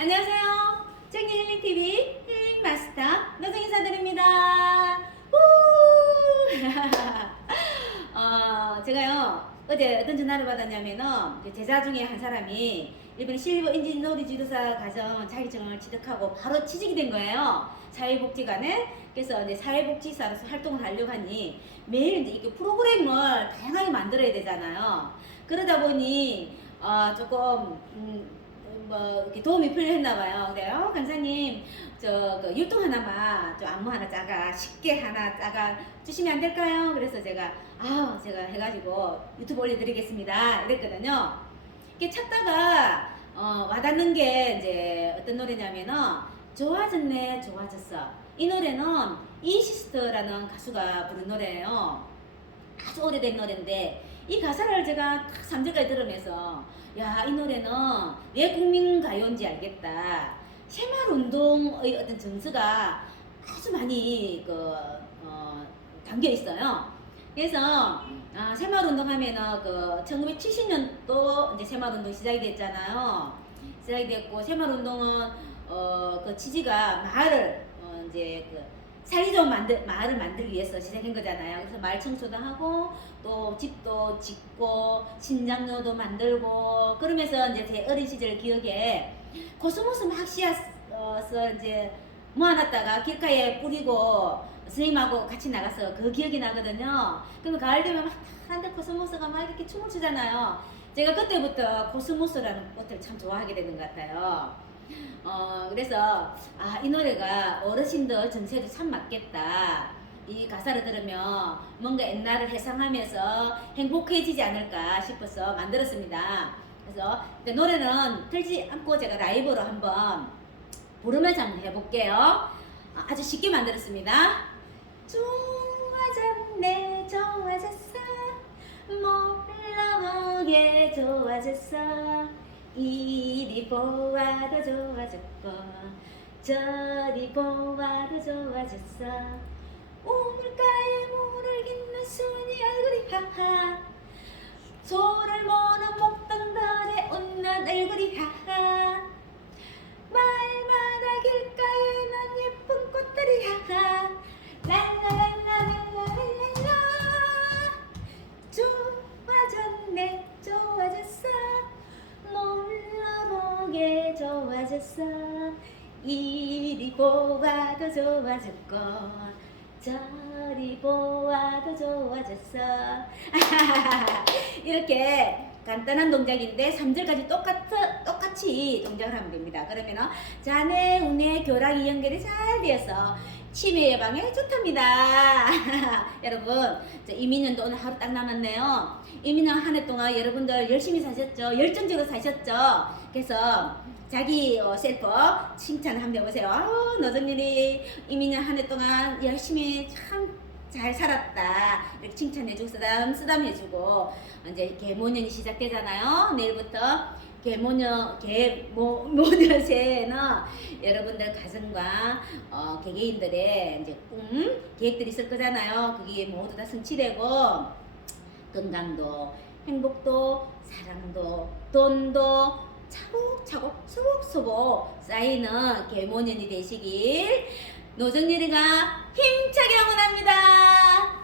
안녕하세요. 정리 힐링 TV 힐링 마스터 노정 인사드립니다. 우! 어, 제가요 어제 어떤 전화를 받았냐면은 제자 중에 한 사람이 일본 실버 인진 놀이 지도사 과정 자격증을 취득하고 바로 취직이 된 거예요. 사회복지관에 그래서 이제 사회복지사로서 활동을 하려고 하니 매일 이제 이렇게 프로그램을 다양하게 만들어야 되잖아요. 그러다 보니 어, 조금 음, 뭐 이렇게 도움이 필요했나 봐요. 그래요, 강사님 저그 율동 하나만 좀 안무 하나 짜가 쉽게 하나 짜가 주시면 안 될까요? 그래서 제가 아 제가 해가지고 유튜브 올려드리겠습니다. 이랬거든요. 이게 찾다가 어, 와닿는 게 이제 어떤 노래냐면은 좋아졌네 좋아졌어. 이 노래는 이시스터라는 가수가 부른 노래예요. 아주 오래된 노래인데 이 가사를 제가 딱 3절까지 들으면서 야 이 노래는 왜 국민 가요인지 알겠다. 새마을 운동의 어떤 정서가 아주 많이 그 어, 담겨 있어요. 그래서 아, 새마을 운동하면은 그 1970년도 이제 새마을 운동 시작이 됐잖아요. 시작이 됐고 새마을 운동은 어, 그 취지가 마을을 어, 이제 그 살기 좋은 만들, 마을을 만들기 위해서 시작한 거잖아요. 그래서 마을 청소도 하고 또 집도 짓고 신장로도 만들고 그러면서 이제 제 어린 시절 기억에 코스모스 막 씨앗어서 이제 모아놨다가 길가에 뿌리고 선생님하고 같이 나가서 그 기억이 나거든요. 그러면 가을 되면 막 파란데 코스모스가 막 이렇게 춤을 추잖아요. 제가 그때부터 코스모스라는 꽃을 참 좋아하게 되는 것 같아요. 어, 그래서 아, 이 노래가 어르신들 정세도 참 맞겠다. 이 가사를 들으면 뭔가 옛날을 회상하면서 행복해지지 않을까 싶어서 만들었습니다. 그래서 근데 노래는 틀지 않고 제가 라이브로 한번 부르면서 한번 해볼게요. 아, 아주 쉽게 만들었습니다. 좋아졌네, 좋아졌어. 몰라보게 좋아졌어. 이리 보아도 좋아졌고, 저리 보아도 좋아졌어. 우물가에 물을 깃는 순이 얼굴이 하하. 소를 모는 좋아졌어. 이리 보아도 좋아졌고, 저리 보아도 좋아졌어. 이렇게 간단한 동작인데 3절까지 똑같, 똑같이 동작을 하면 됩니다. 그러면은 자네, 운의 교락이 연결이 잘 되어서 치매 예방에 좋답니다. 여러분, 저 이민년도 오늘 하루 딱 남았네요. 이민년 한 해 동안 여러분들 열심히 사셨죠? 열정적으로 사셨죠? 그래서 자기 어, 셀프 칭찬 한번 해보세요. 아우, 노정일이 이민년 한해 동안 열심히 참 잘 살았다. 이렇게 칭찬해주고 쓰담, 쓰담 해주고, 이제 개모년이 시작되잖아요. 내일부터 개모년, 개모년 새해는 여러분들 가정과 어, 개개인들의 이제 꿈, 계획들이 있을 거잖아요. 그게 모두 다 성취되고, 건강도, 행복도, 사랑도, 돈도 차곡차곡, 소복소복 쌓이는 개모년이 되시길 노정일이가 힘차게 응원합니다.